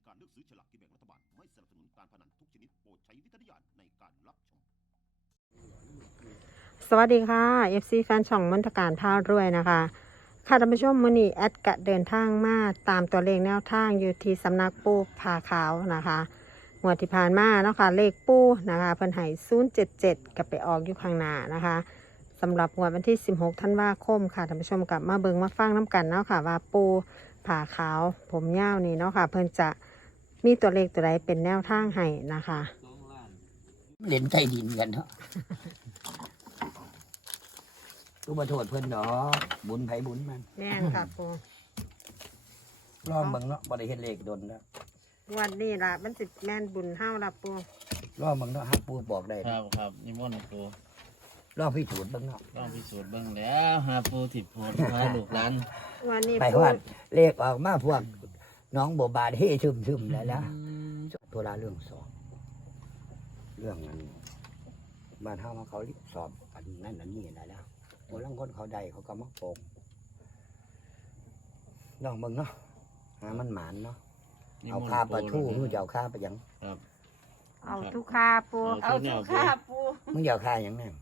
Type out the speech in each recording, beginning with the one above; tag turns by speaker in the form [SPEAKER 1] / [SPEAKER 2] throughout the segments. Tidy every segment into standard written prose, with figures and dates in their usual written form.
[SPEAKER 1] การเลือกซื้อฉลากกินแบ่งรัฐบาลไม่สนับสนุนการพนันทุกชนิดโปรดใช้วิจารณญาณในการรับชม
[SPEAKER 2] สวัสดีค่ะ FC แฟนช่องมนตการพารวยนะคะค่ะท่านผู้ชมมื้อนี้แอดกะเดินทางมาตามตัวเลขแนวทางอยู่ที่สำนักปูผาขาวนะคะงวดที่ผ่านมาเนาะค่ะเลขปูนะคะเพิ่นให้077กับไปออกอยู่ข้างหน้านะคะสำหรับงวดวันที่16ธันวาคมค่ะท่านผู้ชมกลับมาเบิ่งมาฟังน้ำกันเนาะค่ะว่าปูผาขาวผมยาวนี่เนาะค่ะเพิ่นจะมีตัวเลขตัวใดเป็นแนวทางให้นะคะ
[SPEAKER 3] เล่นใต้ดินกันเถอะตูมาโทษเพื่อนเนาะบุญไผบุญมัน
[SPEAKER 2] แม่นค่ะปู
[SPEAKER 3] รอบเบิ่งเนาะบ่ได้เฮ็ดเลขดนแล้ว
[SPEAKER 2] วันนี้ล่ะมันสิแม่นบุญเฮาล่ะปู
[SPEAKER 3] รอบเบิ่งเนาะฮักปูบอกได้
[SPEAKER 4] ครับนิมนต์ปู
[SPEAKER 3] รอบพี่ถูดเบิ่งเนาะ
[SPEAKER 4] ลองพิสูจน์เบิ่งแล้วหาปูถิดโพดพาลูกหลาน
[SPEAKER 2] วันนี้
[SPEAKER 3] ไป
[SPEAKER 2] ปู
[SPEAKER 3] ว่าเลขออกมาพวกน้องโบบาเฮ้ซึมๆแล้วนะโทราเรื่องสอบเรื่องนั้นบ้านเฮามาเขาสอบอันนั้นอันนี้ได้แล้วบ่ลางคนเขาได้เขาก็มาโปงลองเบิ่งเนาะหามันหมานเนาะเอาค่าปลาทูมึงจะเอาค่าไปหยัง
[SPEAKER 4] ครับ
[SPEAKER 2] เอาทุกคาปู
[SPEAKER 4] เอาทุกค่าปู
[SPEAKER 3] มึงจะเอาค่าหยังแน่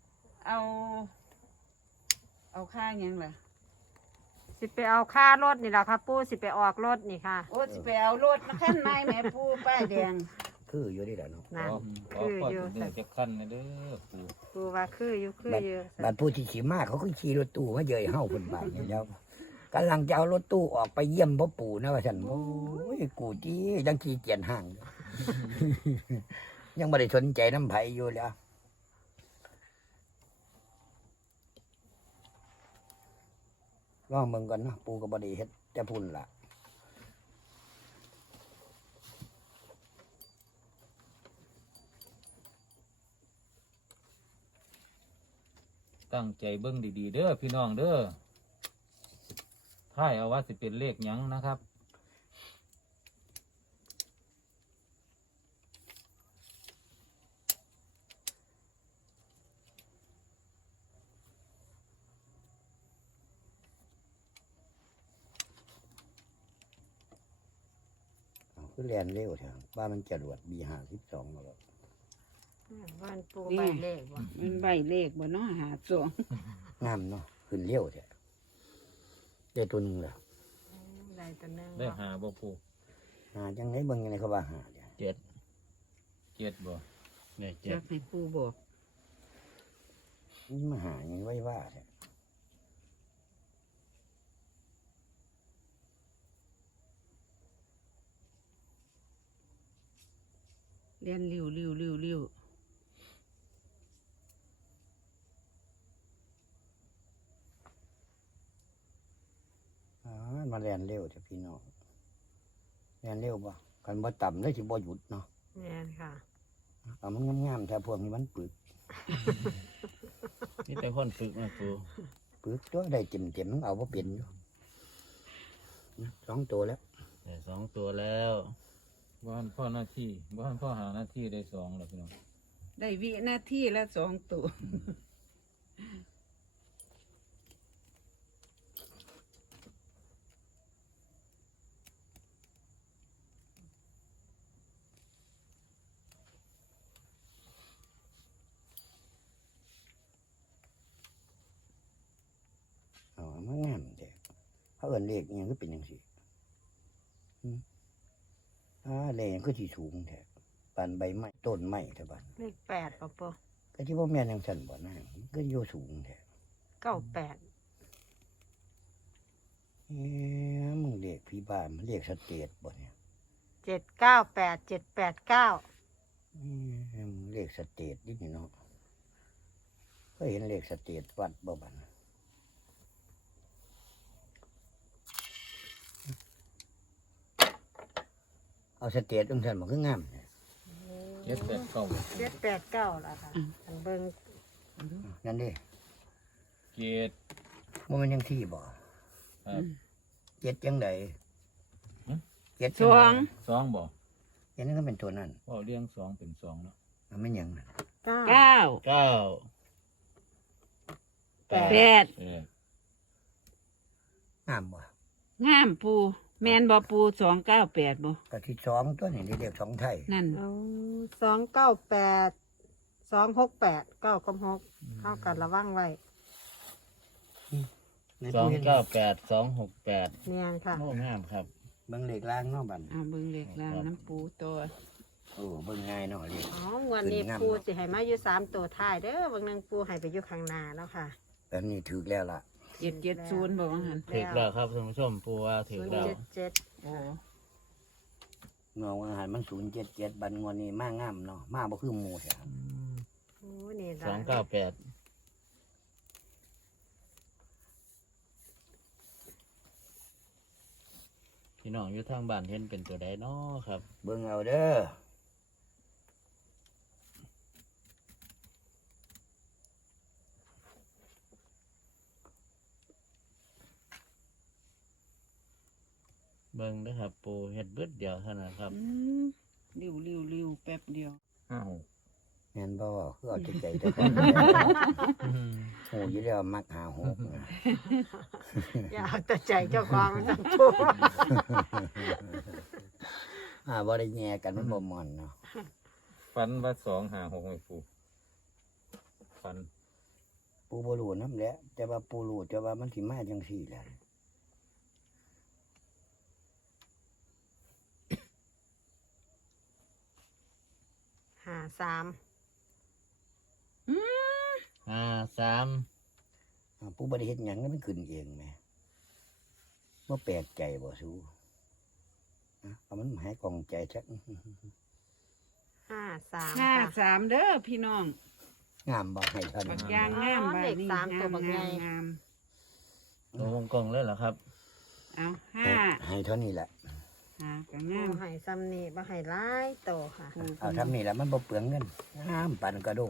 [SPEAKER 5] เอาค่าหยังล่ะ
[SPEAKER 2] สิไปเอาค่ารถนี่ล่ะค่ะปูสิไปออกรถนี่ค่ะ
[SPEAKER 5] โอ้สิไปเอารถมาขั้นไม้แม่ปูป้ายแดง
[SPEAKER 3] คืออยู่นี่แหละเนาะ
[SPEAKER 2] นั่น
[SPEAKER 4] ขอขอเด้อจะขั้นนะเด้อปู
[SPEAKER 2] ปูว่าคืออยู่คืออยู่
[SPEAKER 3] บัดผู้ที่ขี่ม้าเขาก็ขี่รถตู้มาเยยเฮาคนบ้านเนี่ยเจ้ากำลังจะเอารถตู้ออกไปเยี่ยมพ่อปู่นะว่าฉันโอ้ยกูจี้ยังขี่เกียจห่างอยู่ ยังไม่ได้สนใจน้ำไผอยู่แล้วลองเบิ่งก่อนเนาะปู่ก็บ่ได้เฮ็ดแต่พุ่นล่ะ
[SPEAKER 4] ตั้งใจเบิ่งดีๆเด้อพี่น้องเด้อท้ายเอาว่าสิเป็นเลขหยังนะครับ
[SPEAKER 3] คือแล่นเร็วแท้ว่ามันจรวด B52 มาแล้ว
[SPEAKER 2] วันปูใบเลขบ่
[SPEAKER 5] มันใบเลขบ่เนาะหาสอง
[SPEAKER 3] งามเนาะขึ้นเร็วแท้ได้ตัวหนึงแล้ว
[SPEAKER 2] ได้ตัวหนึง
[SPEAKER 4] ได้หาบ่ปู
[SPEAKER 3] หาจังไดเบิ่งยังไงเขาว่าหาเด้อ
[SPEAKER 4] เจ็ดบ่ได้เจ็
[SPEAKER 5] จั
[SPEAKER 4] ด
[SPEAKER 5] กให้ปูบอก
[SPEAKER 3] นี่มาหาหยังไว้ว่าแท้
[SPEAKER 5] เรียนริ้ว
[SPEAKER 3] มาแล่นเร็วแท้พี่น้องแล่นเร็วบ่กันบ่ต่ำเลยสิบ่หยุดเนาะ
[SPEAKER 2] แม่นค่ะ
[SPEAKER 3] เอามันงามๆแต่พวกนี้มันปึก
[SPEAKER 4] นี่แต่คนฝึกมาปู
[SPEAKER 3] ปึกตัวได้เต็มๆมันเอาบ่เป็นอยู่นะสองตัวแล้ว
[SPEAKER 4] ได้สองตัวแล้วบ้านพ่อหน้าที่บ้านพ่อหาหน้าที่ได้สองแล้วพี่น้อง
[SPEAKER 5] ได้วินาทีละ2ตัว
[SPEAKER 3] เอามันงามแต่เขาเอิ้นเลขอิหยังคือเป็นจังซี่เลขก็สิสูงแท้ปานใบไม้ต้นไม้แท้บัด
[SPEAKER 2] เลข8ป่ะปู
[SPEAKER 3] ก็ที่บ่แม่นจังซั่นบ่นางก็อยู่สูงแท้
[SPEAKER 2] 98
[SPEAKER 3] มึงเลขพี่บ้านมันเลขสเตทบ่เนี่ย
[SPEAKER 2] 798 789
[SPEAKER 3] มึงเลขสเตทนี่เนาะก็เห็นเลขสเตทวัดบ่บัดน่ะเอาสเตทจังซั่นบ่คืองามแท้
[SPEAKER 4] เจ็ดแปดเก้า
[SPEAKER 2] 789ล่ะค่ะอันเบิ่ง
[SPEAKER 3] นั่นเด้
[SPEAKER 4] เจ็ด
[SPEAKER 3] บ่แม่นจังซี่บ่
[SPEAKER 4] ครับ
[SPEAKER 3] เจ็ดจังได
[SPEAKER 4] หึ
[SPEAKER 3] เจ็ด
[SPEAKER 5] สอง
[SPEAKER 4] สองบ่
[SPEAKER 3] เจ็ดนั่นก็เป็นตัวนั้น
[SPEAKER 4] ว่าเลี้ยงสองเป็นสองเนาะ
[SPEAKER 3] มันไม่นหยังน่ะ
[SPEAKER 2] 9
[SPEAKER 5] เก้า
[SPEAKER 4] เก้า
[SPEAKER 5] แปด
[SPEAKER 4] เออ
[SPEAKER 3] งามบ่
[SPEAKER 5] งามปูแม่นบ่ปู298บ่
[SPEAKER 3] ก็ที่สองตัวนี่เรียกสองไทย
[SPEAKER 5] นั่น
[SPEAKER 2] 298 268 9กับ6เข้ากันระวังไว้
[SPEAKER 4] 298
[SPEAKER 2] เนี่ยค่ะ
[SPEAKER 4] 268โอ้งามครับ
[SPEAKER 3] เบิ่งเลขล่างเนาะบัด
[SPEAKER 5] เอาเบิ่งเลขล่างน้ำปูตัว
[SPEAKER 3] โอ้เบิ่งง่ายเนาะเลข
[SPEAKER 2] อ๋องวดนี้ปูสิให้มาอยู่3ตัวท้ายเด้อบางนึงปูให้ไปอยู่ข้างหน้าแล้วค่ะ
[SPEAKER 3] แบบนี้ถูกแล้วล่ะ
[SPEAKER 5] 770บ่ว่าหั่น
[SPEAKER 4] ถึกแล้วครับท่านผู้ชมปูว่าถึกแล้ว
[SPEAKER 2] 077
[SPEAKER 5] โอ้
[SPEAKER 3] เงาอาหารมัน077บัดงวดนี้มางามเนาะมาบ่คือหมู่แท้
[SPEAKER 2] โอ้นี่
[SPEAKER 4] สองเก้าแปดพี่น้องอยู่ทางบ้านเห็นเป็นตัวใดน้อครับ
[SPEAKER 3] เบิ่งเอาเด้อ
[SPEAKER 4] เบิ่งเด้อครับ ปูเฮ็ดเบิดเดียวเท่านั้นครับ
[SPEAKER 5] ริวแป๊บเดียว
[SPEAKER 4] อ้าว
[SPEAKER 3] แม่นบ่คือเอาใจแต่คนโหอยู่แล้วมักหาหกนะ
[SPEAKER 2] อย่าเอาแต่ใจเจ้าของจังปู
[SPEAKER 3] บ่ได้แย่กันมันบ่ม่อนเนาะ
[SPEAKER 4] ฟันว่า256ไม่ปูฟัน
[SPEAKER 3] ปูบ่รู้นำแหละแต่ว่าปูรู้แต่ว่ามันสิมาจังซี่แหละ
[SPEAKER 2] 53
[SPEAKER 4] 53
[SPEAKER 3] ปูบ่ได้เฮ็ดหยังมันขึ้นเองแหมบ่แปลกใจบ่สู้เอามันหายกองใจจัก
[SPEAKER 2] 53
[SPEAKER 5] 53เด้อพี่น้อง
[SPEAKER 3] งามบ่ให้ท่าน
[SPEAKER 5] บักยางงามบาดนี้
[SPEAKER 2] เลข3ตัวบักใหญ่
[SPEAKER 5] งาม
[SPEAKER 4] โอ้วงกลมเลยเหรอครับ
[SPEAKER 5] เอา5
[SPEAKER 3] ให้เท่านี้แหละ
[SPEAKER 5] 5ก็
[SPEAKER 2] ปู
[SPEAKER 5] งาม
[SPEAKER 2] ให้ซ้ำนี่บ่ให้หลายโตค่ะ
[SPEAKER 3] เอาทำนี่แหละมันบ่เปลืองเงินงามปานกระดง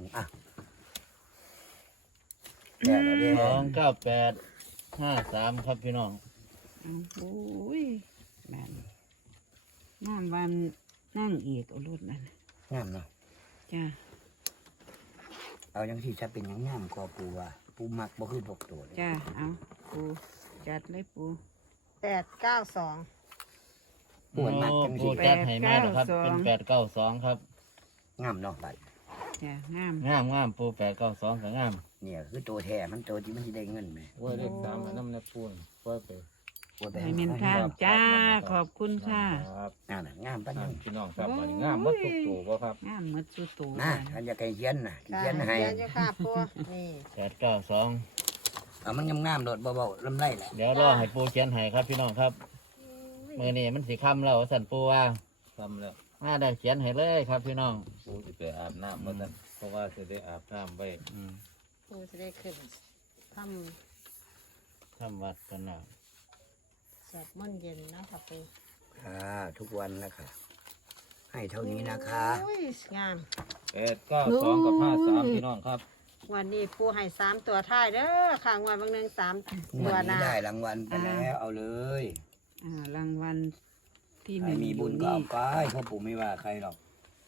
[SPEAKER 3] แก่แล้วเด้
[SPEAKER 4] 298 53ครับพี่น้อง
[SPEAKER 5] โอ้ยนั่นงามวันนั่งอีกเอารถนั่น
[SPEAKER 3] งามเนาะ
[SPEAKER 5] จ้า
[SPEAKER 3] เอาจังซี่จะเป็นหยังงามกว่าปูว่าปูมักบ่คือพวกตัวเลย
[SPEAKER 5] จ้าเอาปูจัดเลยปู
[SPEAKER 2] 892
[SPEAKER 3] ปูมันมักจัง
[SPEAKER 4] ปู
[SPEAKER 3] ซี่
[SPEAKER 4] จัดให้มาแล้วครับ เป็น892ครับ
[SPEAKER 3] งามเนาะบัด
[SPEAKER 5] จ้างาม
[SPEAKER 4] งามปู892ก็งาม
[SPEAKER 3] เนี่ยคือตัวแท้มันตัวที่มันสิได้เงินแหม
[SPEAKER 4] ว่าเลข3อันนั้นนะปูนว่าไป
[SPEAKER 3] ปูไป
[SPEAKER 5] ให้เมนทางจ้าขอบคุณค่ะ
[SPEAKER 4] ครับ
[SPEAKER 3] นั่นน่ะงามปานนั้น
[SPEAKER 4] พี่น้องครับอันนี้งามหมดทุกตัวบ่ครับ
[SPEAKER 5] งามหมดสุดตัว
[SPEAKER 3] นะอันอยากให้เขียนน่ะเขียนให้
[SPEAKER 2] เขียนอยู่ค่ะปูนี่
[SPEAKER 4] 892
[SPEAKER 3] เอามันงามๆโดดเบาๆลำไรแหละ
[SPEAKER 4] เดี๋ยวรอให้ปูเขียนให้ครับพี่น้องครับมื้อนี้มันสิค่ำแล้วสั่นปูว่าค่ำแล้วมาได้เขียนให้เลยครับพี่น้องปูสิไปอาบน้ำบ่ซั่นเพราะว่าสิได้อาบน้ำไว้
[SPEAKER 2] ปูจะได้ขึ้นท
[SPEAKER 4] ทำวัดกันน่ะ
[SPEAKER 2] ำสวดมนต์เย็นนะคะปู
[SPEAKER 3] ค่ะทุกวันนะคะให้เท่านี้นะคะ
[SPEAKER 2] โอ้ยงาม
[SPEAKER 4] 892กับ53พี่น้องครับ
[SPEAKER 2] วันนี้ปูให้3ตัวท้ายเด้อข้างวันบางนึง3
[SPEAKER 3] ง
[SPEAKER 2] ตัว
[SPEAKER 3] วัน
[SPEAKER 2] ห
[SPEAKER 3] นี้
[SPEAKER 2] น้า
[SPEAKER 3] ได้รางวัลไปแล้วเอาเลย
[SPEAKER 5] รางวัลที่ห
[SPEAKER 3] ใคร
[SPEAKER 5] นึ่ง
[SPEAKER 3] มีบุญก็
[SPEAKER 5] นี่
[SPEAKER 3] เอาไปเพราะปู่ไม่ว่าใครหรอก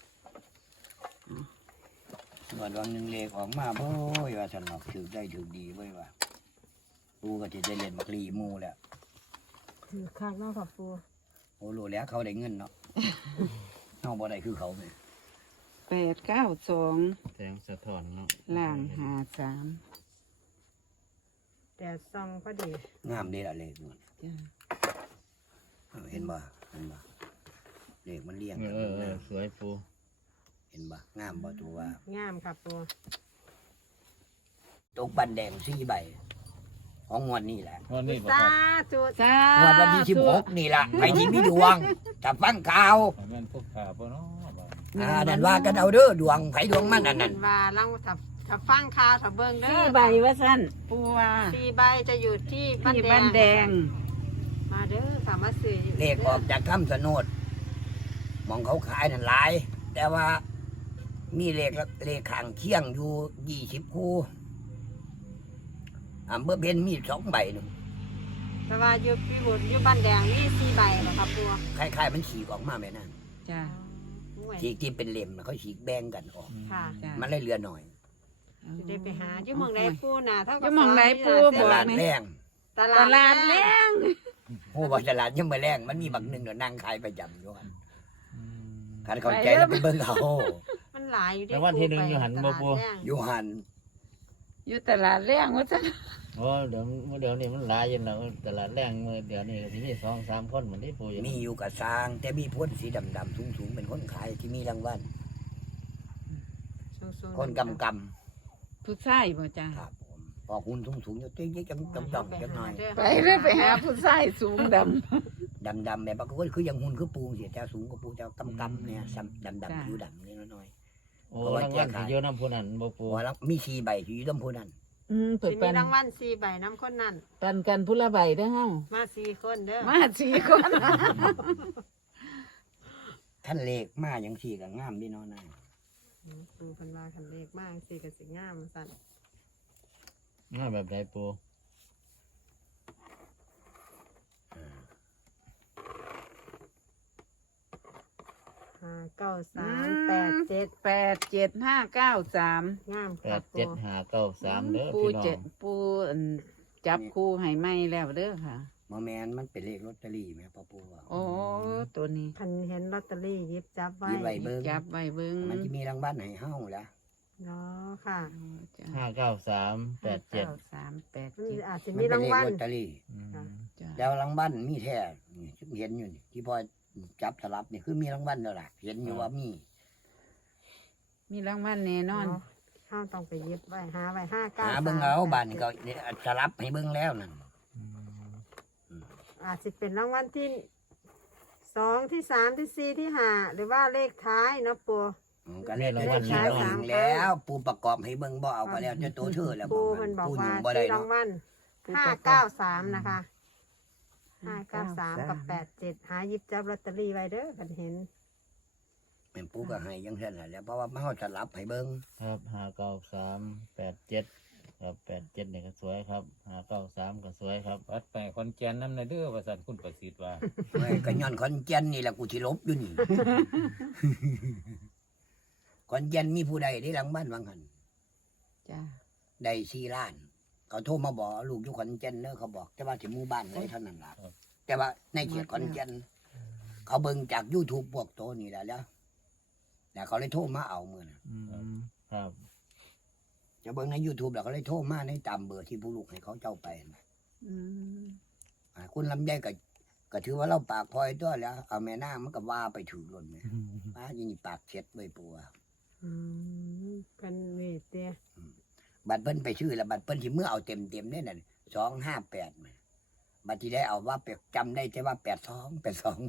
[SPEAKER 3] วันหนึ่งเลขออกมาโอ้ยว่าฉันหรอกถือได้ถือดีเว้ยว่าปู่ก็จะได้เล่นมักลีหมูแล้ว
[SPEAKER 2] คือข้างนอกค่ะปู
[SPEAKER 3] โอ้รู้แล้วเขาได้เงินเนาะเอาบ่ได้คือเขาเลย
[SPEAKER 5] 892
[SPEAKER 4] แสงสะท้อนเนาะ
[SPEAKER 5] ล่าง53
[SPEAKER 2] แต่ซองพอดี
[SPEAKER 3] งามดีละเลขนู่น
[SPEAKER 5] จ้า
[SPEAKER 3] เห็นบ่เลขมันเลี้ยง
[SPEAKER 4] เอ
[SPEAKER 3] กัน
[SPEAKER 4] อ
[SPEAKER 3] นะ
[SPEAKER 4] สวยปู
[SPEAKER 3] เห็นบ่งามบ่ตัวว่าง
[SPEAKER 2] ามค่ะปู
[SPEAKER 3] ตกบันแดง4 ใบของงวดนี้แหละ
[SPEAKER 4] วันนี้บ่
[SPEAKER 2] สา
[SPEAKER 4] ครับ
[SPEAKER 2] ธุ
[SPEAKER 5] สาง
[SPEAKER 3] วดวันที่16นี่ล่ะใครที่มีดวงถ้าฟังข่าว
[SPEAKER 4] ให้แม่นพวกขาบ่เนาะบ่
[SPEAKER 3] นั่นว่ากันเอาเด้อดวงไผดวงมันนั่น
[SPEAKER 2] ว่าลังถ้าฟังข่าวถ้าเบิ่งเด้อ
[SPEAKER 5] 4ใบว่าสั้นปูว่า
[SPEAKER 2] 4 ใบจะอยู่ที่
[SPEAKER 5] ที่บ้านแดง
[SPEAKER 2] มาเด้อค่ะมาซื้ออยู่
[SPEAKER 3] เลขออกจากคำสนดมองเขาขายนั่นหลาย แต่ว่ามีเลขข้างเคียงอยู่20 คู่อำเภอเบญมี2 ใบหนึง
[SPEAKER 2] แต่ว่าอยู่พี่บุญอยู่บ้านแดงนี่4 ใบเหรอครับปู
[SPEAKER 3] คล้ายๆมันฉีกออกมาแบบนั้น
[SPEAKER 5] จ้า
[SPEAKER 3] ฉีกที่เป็นเล่มน่ะเขาฉีกแบ่งกันออก
[SPEAKER 2] ค่ะ
[SPEAKER 5] จ้า
[SPEAKER 3] มันเลยเหลือหน่อย
[SPEAKER 2] จะได้ไปหาอยู่หม่องใดปูน่ะเท่า
[SPEAKER 5] อ
[SPEAKER 2] กับ
[SPEAKER 5] ยู่หม้องใดปู
[SPEAKER 3] ตลาดแรง
[SPEAKER 2] ต
[SPEAKER 5] ตลาดแรง
[SPEAKER 3] โอ้บ่ตลาดยังมาแรงมันมีบักหนึ่งเดี๋ยวนั่งขายประจำอยู่หั่นคันเข้าใจแล้วไปเบิ่งเอา
[SPEAKER 2] มันหลายอยู่เด้
[SPEAKER 4] แต่ว่าที่หนึ่งอยู่หันบ่ปู
[SPEAKER 3] อยู่หัน
[SPEAKER 5] อยู่ตลาดแรงว่าซั่น
[SPEAKER 4] โอ้เดี๋ยวนี้มันหลายอยู่แล้วตลาดแรงมื้อเดี๋ยวนี้ก็สิมี2-3คนเหมือนที่ปูอยู่
[SPEAKER 3] มีอยู่กับสร้างแต่มีพ่นสีดำๆสูงๆเป็นคนขายที่มีรางวัลคนกำ
[SPEAKER 5] ผู้ชายบ่จ้า
[SPEAKER 3] ครับผมออกหุ่นสูงๆอยู่ติ๊กๆจังจังหน่อย
[SPEAKER 5] ไปเลยไปหาผู้ชายสูงดำ
[SPEAKER 3] ดำๆแบบบางคนคือยังหุ่นคือปูเสียเจ้าสูงกว่าปูเจ้ากำเนี่ยซ้ำดำๆผิวดำนิดหน่อย
[SPEAKER 4] โอ้รางวัลสิอยู่นำผู้นั้นบ่ปู
[SPEAKER 3] ๆว่าแล้วมี4ใบอยู่ต้นพูนั่น
[SPEAKER 5] เปิ
[SPEAKER 2] สิ
[SPEAKER 5] ด
[SPEAKER 2] มี
[SPEAKER 5] ปัน
[SPEAKER 2] รางวัล4ใบน้ำคนนั่น
[SPEAKER 5] ปันกันผู้ละใบเด้อเฮา
[SPEAKER 2] มา4คนเด้อ
[SPEAKER 5] มา4คน
[SPEAKER 3] ท่านเลขมาอย่างสี่กับงามดีเนาะนะ
[SPEAKER 2] ปูเพิ่นว่าคันเลขมาก4ก็สิงามสั่น
[SPEAKER 4] งานแบบใดปู
[SPEAKER 2] 59387 งามครับปู
[SPEAKER 4] 87593เด้อ
[SPEAKER 5] ปู
[SPEAKER 4] พี่น้อ
[SPEAKER 5] เจ็ด
[SPEAKER 4] ง
[SPEAKER 5] ปูอันจับคู่ให้ไหมแล้วเด้อค่ะ
[SPEAKER 3] หมอแมนมันเป็นเลขลอตเตอรี่แม่พ่อปูว่า
[SPEAKER 5] โอ้ตัวนี้
[SPEAKER 2] คันเห็นลอตเตอรี่หยิบจับไว้
[SPEAKER 3] มีใบเบิ้ง
[SPEAKER 5] จับไว้เบิ่ง
[SPEAKER 3] มันจะมีรางวัลให้เฮาละ
[SPEAKER 2] เนาะค่ะ
[SPEAKER 4] 59387
[SPEAKER 2] มัน
[SPEAKER 5] 59387
[SPEAKER 2] อาจจะ
[SPEAKER 3] มัน
[SPEAKER 2] มี
[SPEAKER 3] เป็น
[SPEAKER 2] ราง
[SPEAKER 3] เลข
[SPEAKER 2] วัล
[SPEAKER 3] ลอตเตอรี่
[SPEAKER 5] จ้ะ
[SPEAKER 3] แล้วรางวัลมีแท้นี่เห็นอยู่นี่ที่พอจับสลับนี่คือมีรางวัลแล้วล่ะเห็นอยู่ว่ามี
[SPEAKER 5] มีรางวัลแน่นอน
[SPEAKER 2] เฮาต้องไปหยิบไว้หาไว้593
[SPEAKER 3] หาเบิ่งเอาบ้านนี่ก็สลับให้เบิ่งแล้วนั่น
[SPEAKER 2] อาจจะเป็นรางวัลที่2ที่3ที่4ที่5หรือว่าเลขท้ายเนาะปู
[SPEAKER 3] ก็เลขรางวัลที่เราเบิ่งแล้วปูประกอบให้เบิ่งบ่เอาก็แล้วจะโตเธอแล้ว
[SPEAKER 2] ปู
[SPEAKER 3] บอก
[SPEAKER 2] เพิ่นบอก
[SPEAKER 3] ปูห
[SPEAKER 2] ว่า
[SPEAKER 3] นึ่งบ่ได้
[SPEAKER 2] ที่รา
[SPEAKER 3] เนาะ
[SPEAKER 2] งวัล593นะคะ593กับ87หาหยิบจับลอตเตอรี่ไว้เด้อคันเห็น
[SPEAKER 3] แม่นปูก็ให้จังซั่นแหละเพราะว่าเฮาสลับให้เบิ่ง
[SPEAKER 4] ครับ59387ครับ87นี่ก็สวยครับ593ก็สวยครับ
[SPEAKER 6] วัดไปคอนแก่นน้ำในเด้อว่าสันคุณประสิทธิ์ว่า
[SPEAKER 3] เฮ้ยก็ย้อนขอนแก่นนี่แหละกูสิลบอยู่นี่ ขอนแก่นมีผู้ใดได้รางวัลว่างั้น
[SPEAKER 5] จ้ะ
[SPEAKER 3] ได้4ล้าน เขาโทรมาบอกลูกอยู่ขอนแก่นเด้อเขาบอกแต่ว่าสิหมู่บ้านไหนเท่านั้นล่ะแต่ว่าในเขตขอนแก่นเขาเบิ่งจาก YouTube พวกโตนี่แหละแล้วแต่เขาเลยโทรมาเอามื้อน่ะ
[SPEAKER 4] ครับ
[SPEAKER 3] จะเบิ่งใน YouTube แล้วเขาเลยโทรมาในตามเบอร์ที่ผู้ลูกให้เขาเจ้าไปนะ
[SPEAKER 5] อืม
[SPEAKER 3] คุณลำไยก็ถือว่าเราปากพลอยตัวแล้ว เอาแม่นางมันก็ว่าไปถือล้นแม่ว่าอีนี่ปากเช็ดไว้ปัว
[SPEAKER 2] เป็นนี่เตี้ย
[SPEAKER 3] บัตรเพิ่นไปชื่อแล้วบัตรเพิ่นสิเมื่อเอาเต็มเนี่ยนั่น258บัตรที่ได้เอาว่าไปจำได้แต่ว่า82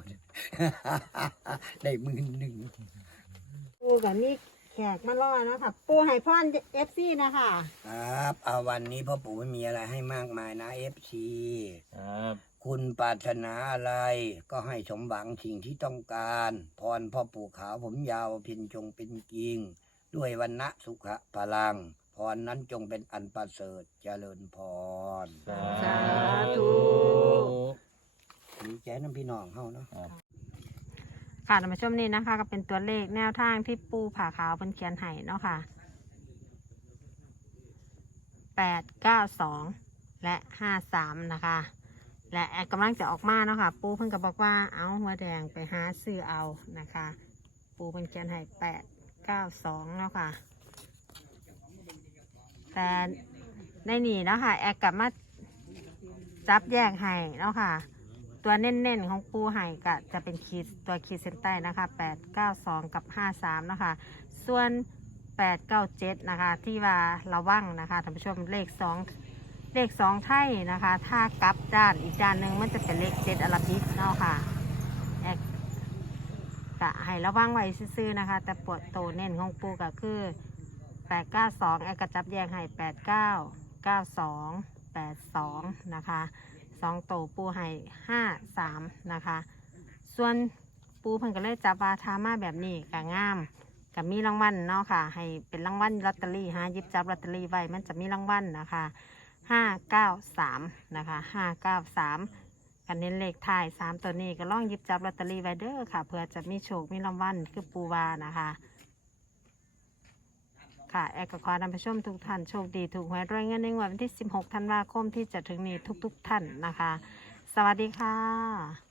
[SPEAKER 3] ได้11,000
[SPEAKER 2] ปูกับนี่แขกมารอเนาะค่ะ ปูให้พร FC นะคะ
[SPEAKER 3] ครับเอาวันนี้พ่อปู่ไม่มีอะไรให้มากมายนะ FC
[SPEAKER 4] ครับ
[SPEAKER 3] คุณปรารถนาอะไรก็ให้สมหวังสิ่งที่ต้องการ พรพ่อปู่ขาวผมยาวพินจงเป็นจริง ด้วยวันณะสุขะพลัง พรนั้นจงเป็นอันประเสริฐเจริญพร
[SPEAKER 5] สาธุ
[SPEAKER 3] ดีใจน้ำพี่น้องเฮาเนาะ
[SPEAKER 2] ค่ะท่านผู้ชมนี่นะคะ ก็เป็นตัวเลขแนวทางที่ปูผ่าขาวเป็นเขียนให้เนาะค่ะ892และ53นะคะ และแอดกำลังจะออกมาเนาะค่ะ ปูเพิ่นก็บอกว่าเอาหัวแดงไปหาซื้อเอานะคะ ปูเป็นเขียนให้892เนาะค่ะ แต่ในนี่เนาะค่ะแอดกลับมาจับแยกให้เนาะค่ะ ตัวเน้นๆของปูไห่ก็จะเป็นตัวขีดเส้นใต้นะคะ892กับ53นะคะส่วน897นะคะที่ว่าระวังนะคะท่านผู้ชมเลข2ไทยนะคะถ้ากลับด้านอีกด้านหนึ่งมันจะเป็นเลข7อาราบิกเนาะค่ะแอกก็ให้ระวังไว้ซื่อๆนะคะแต่ปวดโตเน้นของปูก็คือ892แอกก็จับแยกให้899282นะคะ2โตปูให้53นะคะส่วนปูเพิ่นก็เลยจับว่าทามาแบบนี้ก็งามก็มีรางวัลเนาะค่ะให้เป็นรางวัลลอตเตอรี่หาหยิบจับลอตเตอรี่ไว้มันจะมีรางวัลนะคะ593นะคะ593กันเน้นเลขท้าย3ตัวนี้ก็ลองหยิบจับลอตเตอรี่ไว้เด้อค่ะเพื่อจะมีโชคมีรางวัลคือปูวานะคะค่ะแอร์ก็ขอท่านผู้ชมทุกท่านโชคดีถูกหวยรวยเงินในวันที่16ธันวาคมที่จะถึงนี้ทุกท่านนะคะสวัสดีค่ะ